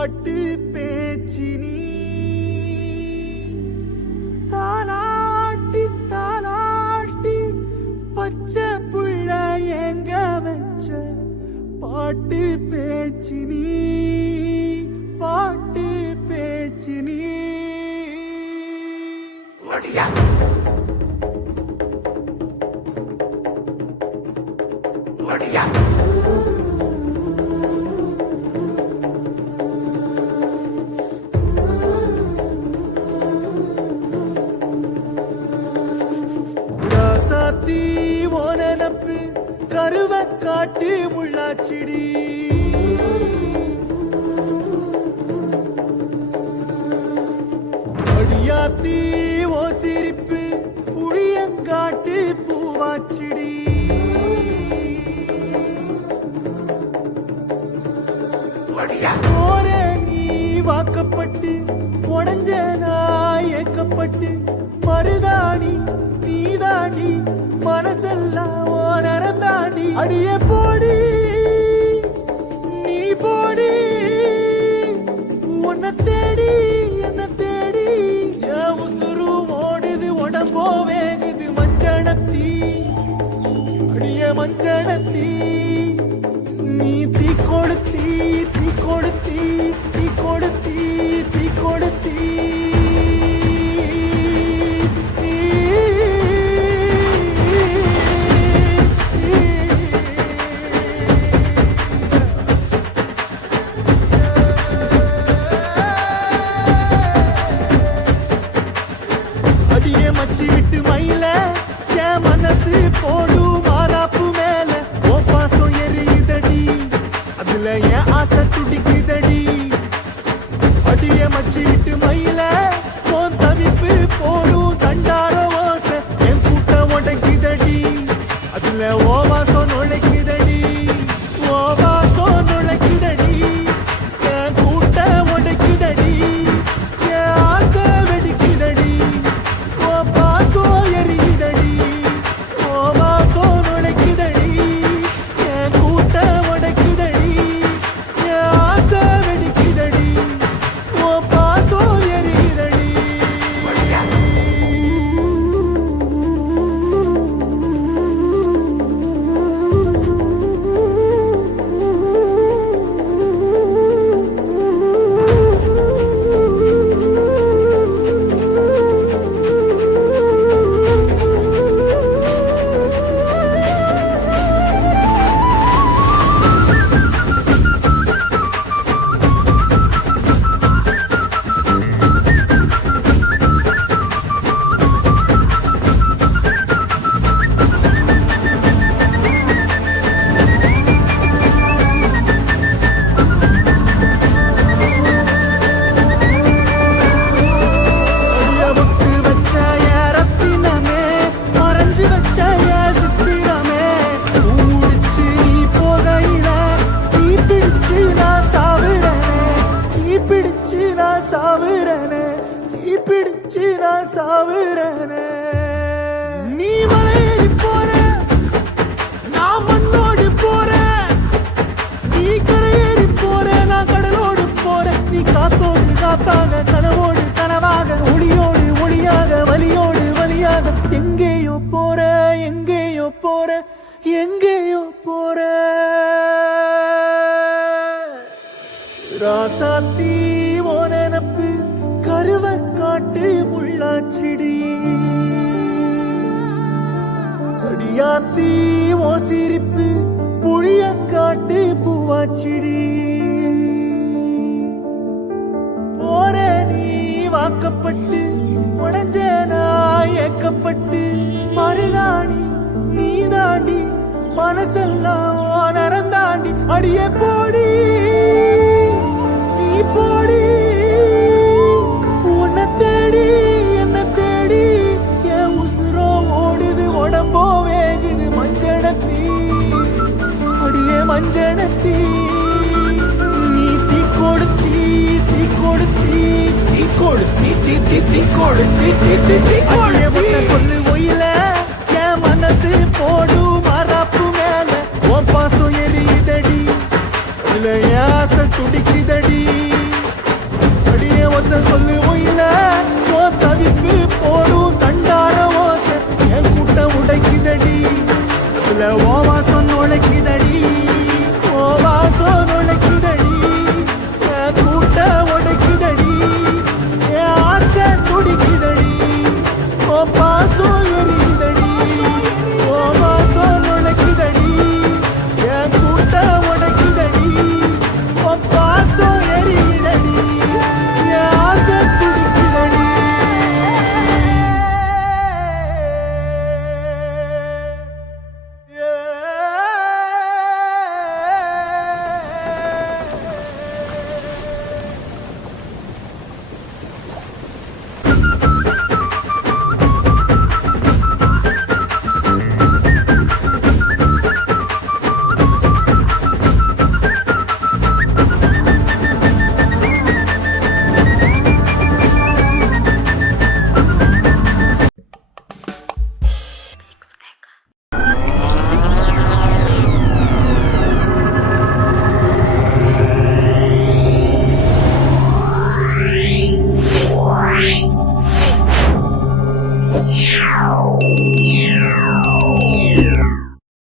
பாட்டு பேச்சு நீ தாலாட்டி தாலாட்டி பச்சை புள்ள எங்க வச்ச பாட்டு பேச்சு நீ பாட்டு பேச்சு நீ ராசாத்தி ஓனப்பு கருவ காட்டு முள்ளாச்சிடி அடியாத்தி ஓ சிரிப்பு புளியங்காட்டு பூவாச்சிடி போரே நீ வாக்கப்பட்டு உடஞ்ச நாய் ஏக்கப்பட்டு மருதாணி நீதாண்டி மனசெல்லாம் ஓனரந்தாண்டி அடியே போடி நீ போடி உன்னை தேடி என்ன தேடி என் உசுரு ஓடுது உடம்போ வேகுது மஞ்சளத்தி அடியே மஞ்சளத்தி நீ தீ கொடுத்தி தீ கொடுத்தி தீ கொடுத்தி தீ கொடுத்தி அடியே மச்சி விட்டு மயில என் மனசு போடும் மாறாப்பு மேல ஓ பாசம் எரியுதடி அதுல என் ஆசை துடிக்குதடி அடியே மச்சி விட்டு மயில போன் தவிப்பு போடும் தண்டார ஓசை என் கூட்டம் உடைக்குதடி அதுல ஓ வாசம் நுழைக்குதடி ஓ வாசம் நுழைக்குதடி என் கூட்டம் உடைக்குதடி என் ஆசை வெடிக்குதடி ஓ பாசம் எரியுதடி ஓ வாசம் நுழைக்குதடி என் கூட்டம் உடைக்குதடி என் ஆசை வெடிக்குதடி ஓ பாசம் எரியுதடி அடியவக்கு வச்ச என் ரத்தினமே மறைஞ்சு வச்ச என் சித்திரமே முடிச்சு நீ போகையில தீ பிடிச்சு நான் சாவுறனே தீ பிடிச்சு நான் சாவுறனே தீ பிடிச்சு நான் சாவுறனே நீ மலையேறி போற நான் மண்ணோடு போறேன் நீ கரையேறி போற நான் கடலோடு போறேன் நீ காத்தோடு காத்தாக கனவோடு கனவாக ஒளியோடு ஒளியாக வலியோடு வலியாக எங்கேயோ போற எங்கேயோ போற எங்கேயோ போற ராசாத்தி ஓனப்பு கருவ காட்டு முள்ளாச்சிடி அடியாத்தி ஓ சிரிப்பு புளியங்காட்டு பூவாச்சிடி போற நீ வாக்கப்பட்டு உடஞ்ச நாய் ஏக்கப்பட்டு மருதாணி நீதாண்டி மனசெல்லாம் ஓனரந்தாண்டி அடியே போடி நீ போடி உன்னை தேடி என்ன தேடி என் உசுரோ ஓடுது உடம்போ வேகுது மஞ்சளத்தி அடியே மஞ்சளத்தி நீ தீ கொடுத்தி தீ கொடுத்தி தீ கொடுத்தி தீ தீ தீ கொடுத்தி தீ தீ தீ கொடுத்தி சொல்லு ஒயில என் மனசு போடும் மரப்பு மேல ஓ பாசம் எரியுதடி அதுல ஆசை துடிக்குதடி ஒத்த சொல்லு ஒயில ஓ தவிப்பு போடும் தண்டார ஓசை என் கூட்டம் உடைக்குதடி இல்ல ஓ வாசம் உழைக்குதடி